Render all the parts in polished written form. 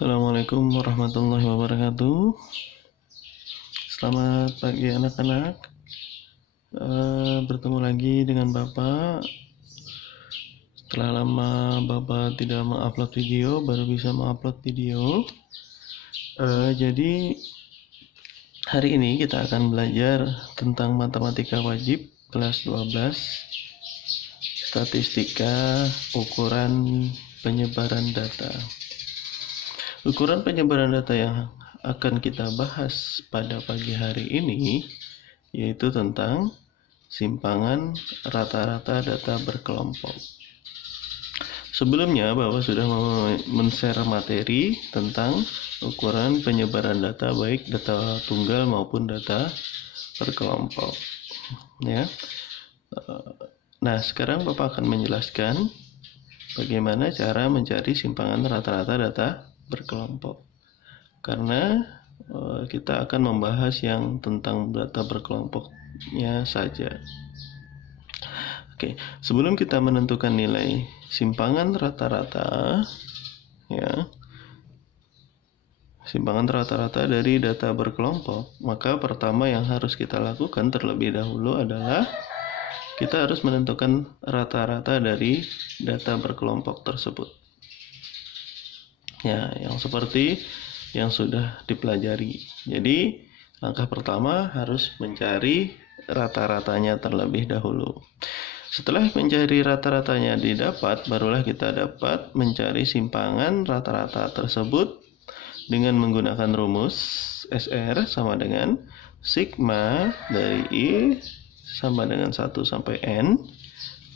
Assalamualaikum warahmatullahi wabarakatuh. Selamat pagi anak-anak. Bertemu lagi dengan Bapak. Setelah lama Bapak tidak mengupload video, baru bisa mengupload video. Jadi hari ini kita akan belajar tentang matematika wajib kelas 12, statistika, ukuran penyebaran data. Ukuran penyebaran data yang akan kita bahas pada pagi hari ini yaitu tentang simpangan rata-rata data berkelompok. Sebelumnya Bapak sudah men-share materi tentang ukuran penyebaran data, baik data tunggal maupun data berkelompok. Ya. Nah, sekarang Bapak akan menjelaskan bagaimana cara mencari simpangan rata-rata data berkelompok, karena kita akan membahas yang tentang data berkelompoknya saja. Oke, sebelum kita menentukan nilai simpangan rata-rata, ya, simpangan rata-rata dari data berkelompok, maka pertama yang harus kita lakukan terlebih dahulu adalah kita harus menentukan rata-rata dari data berkelompok tersebut. Ya, yang seperti yang sudah dipelajari. Jadi, langkah pertama harus mencari rata-ratanya terlebih dahulu. Setelah mencari rata-ratanya didapat, barulah kita dapat mencari simpangan rata-rata tersebut dengan menggunakan rumus SR sama dengan sigma dari I sama dengan 1 sampai N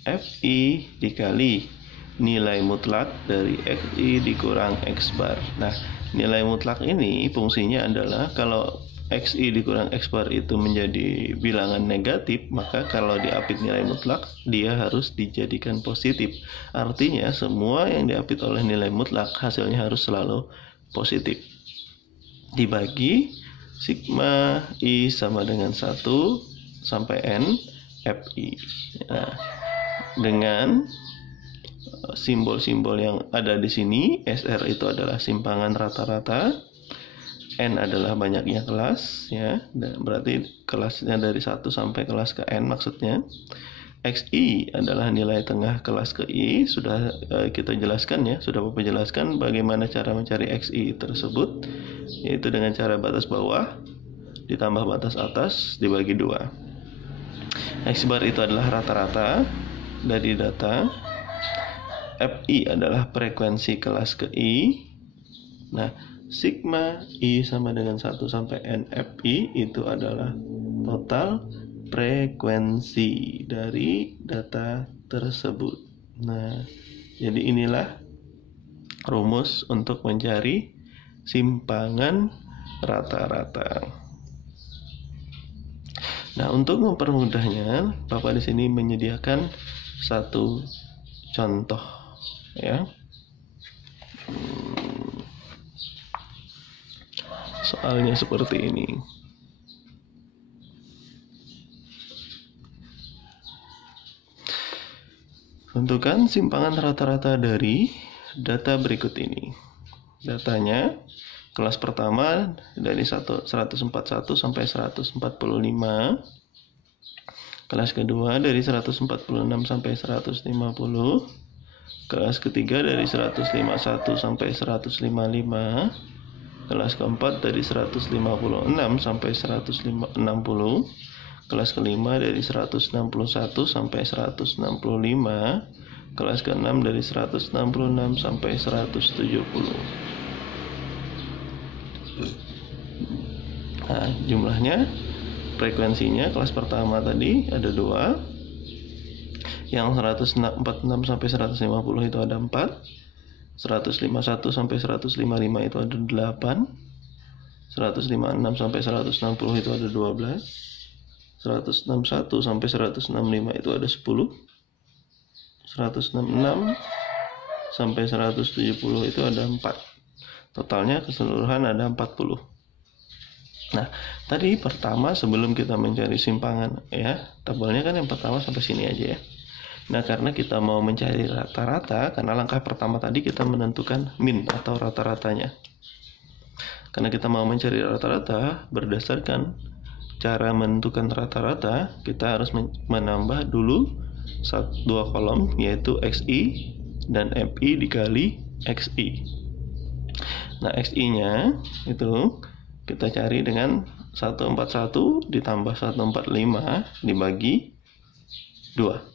FI dikali nilai mutlak dari XI dikurang X bar. Nah, nilai mutlak ini fungsinya adalah kalau XI dikurang X bar itu menjadi bilangan negatif, maka kalau diapit nilai mutlak, dia harus dijadikan positif. Artinya, semua yang diapit oleh nilai mutlak, hasilnya harus selalu positif. Dibagi sigma I sama dengan 1 sampai N FI. Nah, dengan simbol-simbol yang ada di sini, SR itu adalah simpangan rata-rata, N adalah banyaknya kelas, ya, berarti kelasnya dari 1 sampai kelas ke N maksudnya. XI adalah nilai tengah kelas ke I, sudah kita jelaskan ya, sudah Bapak jelaskan bagaimana cara mencari XI tersebut, yaitu dengan cara batas bawah ditambah batas atas dibagi 2. X bar itu adalah rata-rata dari data. FI adalah frekuensi kelas ke I. Nah, sigma I sama dengan 1 sampai N FI itu adalah total frekuensi dari data tersebut. Nah, jadi inilah rumus untuk mencari simpangan rata-rata. Nah, untuk mempermudahnya, Bapak di sini menyediakan satu contoh, ya. Soalnya seperti ini. Tentukan simpangan rata-rata dari data berikut ini. Datanya kelas pertama dari 141 sampai 145. Kelas kedua dari 146 sampai 150. Kelas ketiga dari 151 sampai 155. Kelas keempat dari 156 sampai 160. Kelas kelima dari 161 sampai 165. Kelas keenam dari 166 sampai 170. Nah, jumlahnya, frekuensinya kelas pertama tadi ada 2. Yang 146 sampai 150 itu ada 4. 151 sampai 155 itu ada 8. 156 sampai 160 itu ada 12. 161 sampai 165 itu ada 10. 166 sampai 170 itu ada 4. Totalnya keseluruhan ada 40. Nah, tadi pertama sebelum kita mencari simpangan, ya, tabelnya kan yang pertama sampai sini aja ya. Nah, karena kita mau mencari rata-rata, karena langkah pertama tadi kita menentukan min atau rata-ratanya. Karena kita mau mencari rata-rata, berdasarkan cara menentukan rata-rata, kita harus menambah dulu dua kolom, yaitu XI dan FI dikali XI. Nah, XI-nya itu kita cari dengan 141 ditambah 145 dibagi 2.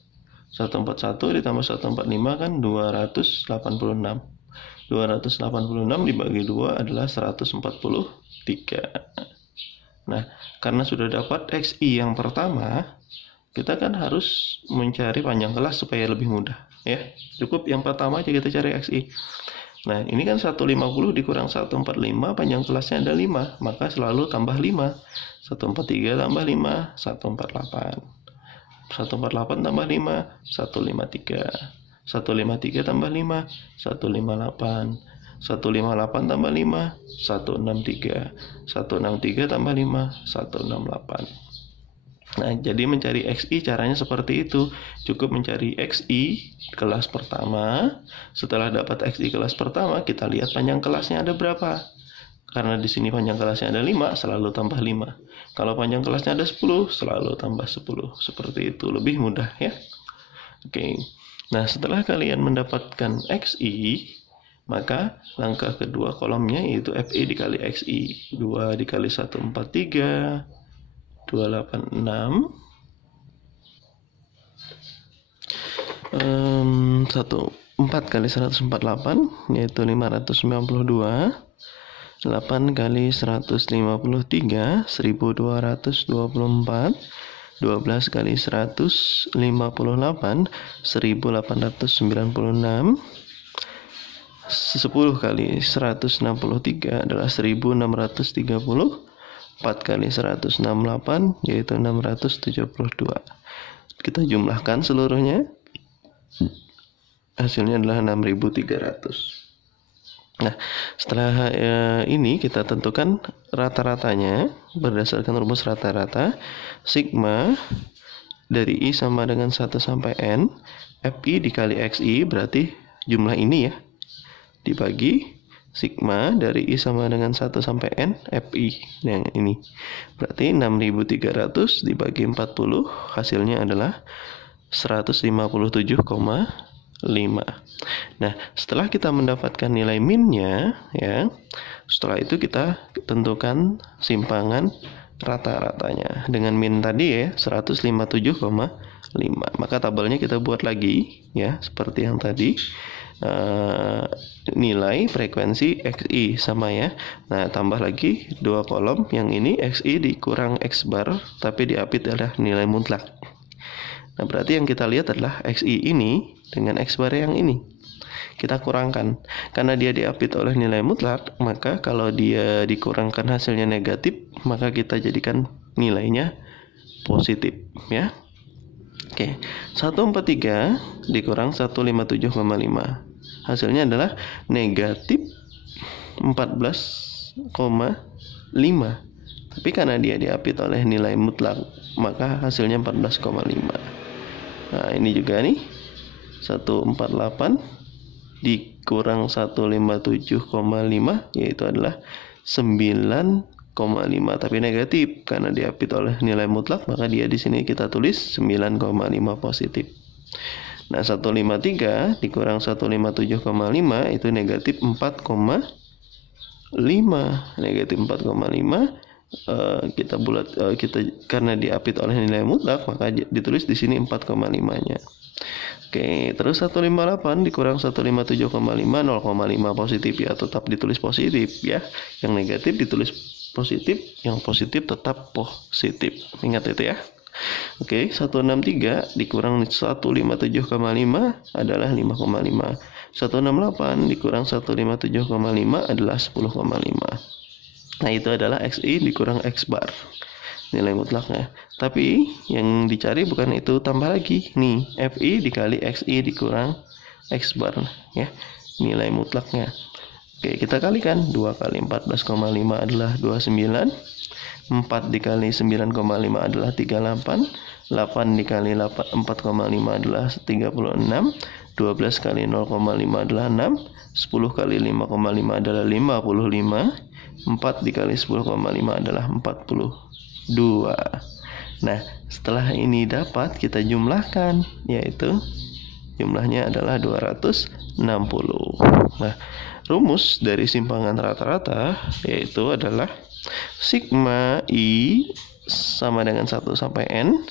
141 ditambah 145 kan 286. 286 dibagi 2 adalah 143. Nah, karena sudah dapat XI yang pertama, kita kan harus mencari panjang kelas supaya lebih mudah, ya. Cukup yang pertama aja kita cari XI. Nah, ini kan 150 dikurang 145, panjang kelasnya ada 5, maka selalu tambah 5. 143 tambah 5, 148. 148 tambah 5, 153. 153 tambah 5, 158. 158 tambah 5, 163. 163 tambah 5, 168. Nah, jadi mencari XI caranya seperti itu. Cukup mencari XI kelas pertama. Setelah dapat XI kelas pertama, kita lihat panjang kelasnya ada berapa. Karena di sini panjang kelasnya ada 5, selalu tambah 5. Kalau panjang kelasnya ada 10, selalu tambah 10. Seperti itu, lebih mudah, ya. Oke. Nah, setelah kalian mendapatkan XI, maka langkah kedua kolomnya yaitu FI dikali XI. 2 dikali 143, 286. 4 kali 148 yaitu 592. 8 kali 153, 1224. 12 kali 158, 1896. 10 kali 163 adalah 1630. 4 kali 168 yaitu 672. Kita jumlahkan seluruhnya. Hasilnya adalah 6300. Nah, setelah ini kita tentukan rata-ratanya berdasarkan rumus rata-rata. Sigma dari I sama dengan 1 sampai N, FI dikali XI, berarti jumlah ini ya, dibagi sigma dari I sama dengan 1 sampai N, FI yang ini. Berarti 6300 dibagi 40, hasilnya adalah 157,5. Nah, setelah kita mendapatkan nilai minnya, ya, setelah itu kita tentukan simpangan rata-ratanya dengan min tadi ya 157,5. Maka tabelnya kita buat lagi ya seperti yang tadi. Nilai frekuensi XI sama ya. Nah, tambah lagi dua kolom, yang ini XI dikurang X bar tapi diapit adalah nilai mutlak. Nah, berarti yang kita lihat adalah XI ini dengan X bar yang ini. Kita kurangkan. Karena dia diapit oleh nilai mutlak, maka kalau dia dikurangkan hasilnya negatif, maka kita jadikan nilainya positif, ya. Oke, 143 dikurang 157,5. Hasilnya adalah negatif 14,5. Tapi karena dia diapit oleh nilai mutlak, maka hasilnya 14,5. Nah, ini juga nih 148 dikurang 157,5 yaitu adalah 9,5, tapi negatif karena diapit oleh nilai mutlak, maka dia di sini kita tulis 9,5 positif. Nah, 153 dikurang 157,5 itu negatif 4,5. Negatif 4,5 kita bulat karena diapit oleh nilai mutlak, maka ditulis di sini 4,5-nya. Oke, terus 158 dikurang 157,5, 0,5 positif ya, tetap ditulis positif ya. Yang negatif ditulis positif, yang positif tetap positif. Ingat itu ya. Oke, 163 dikurang 157,5 adalah 5,5. 168 dikurang 157,5 adalah 10,5. Nah, itu adalah XI dikurang X bar, nilai mutlaknya. Tapi yang dicari bukan itu, tambah lagi nih FI dikali XI dikurang X bar ya, nilai mutlaknya. Oke, kita kalikan. 2 kali 14,5 adalah 29. 4 dikali 9,5 adalah 38. 8 dikali 4,5 adalah 36, 12 kali 0,5 adalah 6, 10 kali 5,5 adalah 55, 4 dikali 10,5 adalah 42. Nah, setelah ini dapat kita jumlahkan, yaitu jumlahnya adalah 260. Nah, rumus dari simpangan rata-rata yaitu adalah sigma I sama dengan 1 sampai N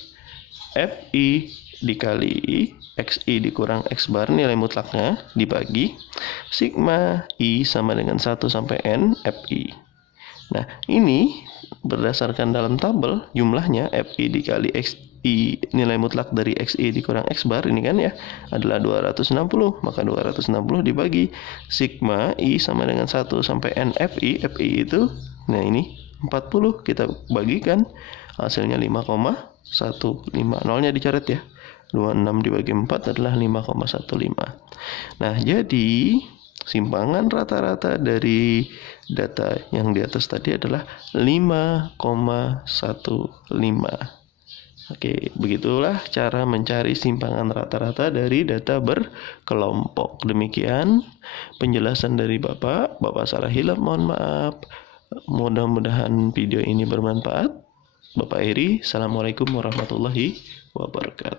FI dikali XI dikurang X bar nilai mutlaknya dibagi sigma I sama dengan 1 sampai N FI. Nah, ini berdasarkan dalam tabel jumlahnya FI dikali XI nilai mutlak dari XI dikurang X bar ini kan ya adalah 260, maka 260 dibagi sigma I sama dengan 1 sampai N FI. FI itu nah ini 40, kita bagikan hasilnya 5,15. Nolnya dicoret ya. 26 dibagi 4 adalah 5,15. Nah, jadi simpangan rata-rata dari data yang di atas tadi adalah 5,15. Oke, begitulah cara mencari simpangan rata-rata dari data berkelompok. Demikian penjelasan dari Bapak. Bapak salah hilaf, mohon maaf. Mudah-mudahan video ini bermanfaat. Bapak Eri, Assalamualaikum warahmatullahi wabarakatuh.